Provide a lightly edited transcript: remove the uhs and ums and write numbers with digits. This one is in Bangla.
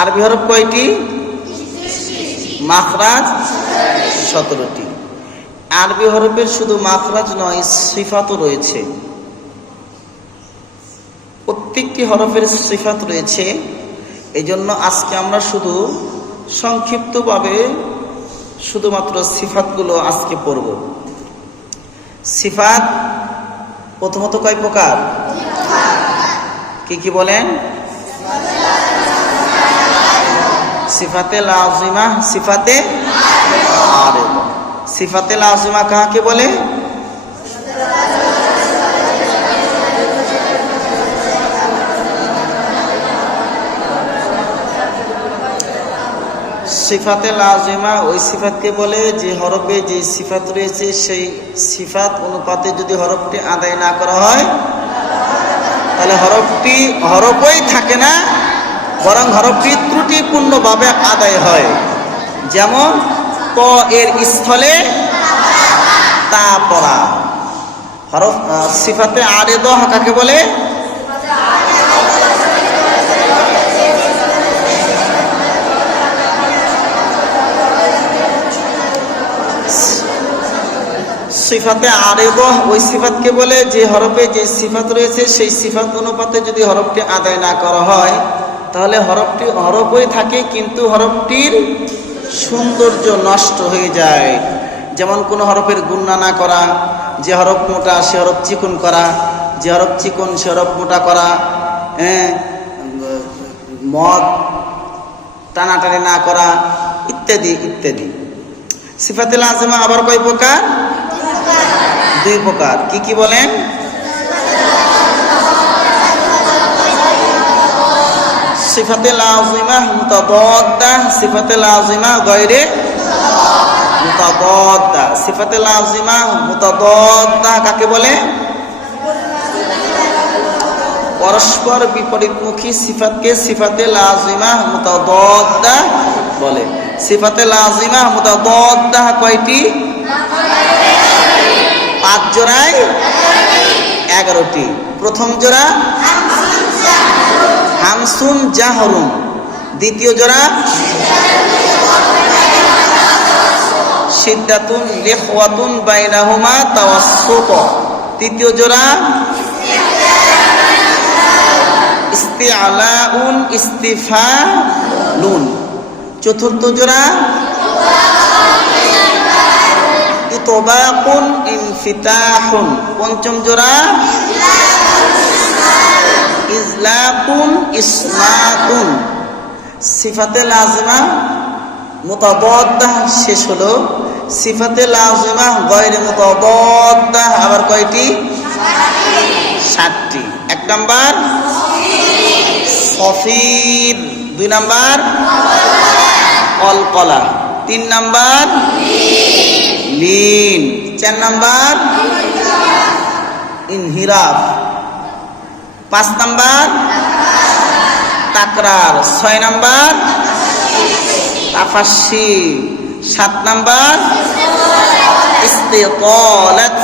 আরবি হরফ কয়টি? মাখরাজ 17টি। আরবি হরফের শুধু মাখরাজ নয়, সিফাতও রয়েছে। প্রত্যেকটি হরফের সিফাত রয়েছে। এই জন্য আজকে আমরা শুধু সংক্ষিপ্তভাবে শুধুমাত্র সিফাতগুলো আজকে পড়ব। সিফাত প্রথমত কয় প্রকার? কি কি বলেন? সিফাতে লাজিমা, সিফাতে আরিদা। সিফাতে লাজিমা কাকে বলে? সিফাতে লাজিমা ওই সিফাতকে বলে যে হরফে যে সিফাত রয়েছে সেই সিফাত অনুপাতে যদি হরফটি আদায় না করা হয় তাহলে হরফটি হরফই থাকে না, বরং হরফটি ত্রুটিপূর্ণভাবে আদায় হয়। যেমন ত এর স্থলে তা পড়া। হরফ সিফাতে আরিদা কাকে বলে? সিফাতে আরিদা ওই সিফাতকে বলে যে হরফে যে সিফাত রয়েছে সেই সিফাত অনুপাতে যদি হরফটি আদায় না করা হয় তাহলে হরফটি হরফই থাকে কিন্তু হরফটির সৌন্দর্য নষ্ট হয়ে যায়। যেমন কোনো হরফের গুণনা না করা, যে হরফ মোটা সে হরফ চিকন করা, যে হরফ চিকন সে হরফ মোটা করা, মদ টানাটানি না করা, ইত্যাদি ইত্যাদি। সিফাতে লাজিমা আবার কয় প্রকার? 2 প্রকার। কি কি বলেন? সিফাতে লাজিমা মুতাদাদ্দা, সিফাতে লাজিমা গায়রে মুতাদাদ্দা। সিফাতে লাজিমা মুতাদাদ্দা কাকে বলে? পরস্পর বিপরীতমুখী সিফাতকে সিফাতে লাজিমা মুতাদাদ্দা বলে। সিফাতে লাজিমা মুতাদাদ্দা কয়টি? 5 জোড়ায় 11টি। প্রথম জোড়া হামসুন জাহরুন, দ্বিতীয় জোড়া শিদ্দাতুন লিখওয়াতুন বাইনাহুমা তাওয়াসসুত, তৃতীয় জোড়া ইস্তিআলাউন ইস্তিফালুন, চতুর্থ জোড়া ইতবাকুন ইনফিতাহুন, পঞ্চম জোড়া ইজলাকুন ইসমাতুন। সিফাতে লাজিমা মুতাদাদ্দা শেষ হলো। সিফাতে লাজিমা গায়রে মুতাদাদ্দা আবার কয়টি? 7টি। 1 নাম্বার সফির, 2 নাম্বার কলকলা, 3 নাম্বার লিন, 4 নাম্বার ইনহিরাফ, 5 নাম্বার তাকরার, 6 নাম্বার তাফাসসি, 7 নাম্বার ইস্তিতালাত,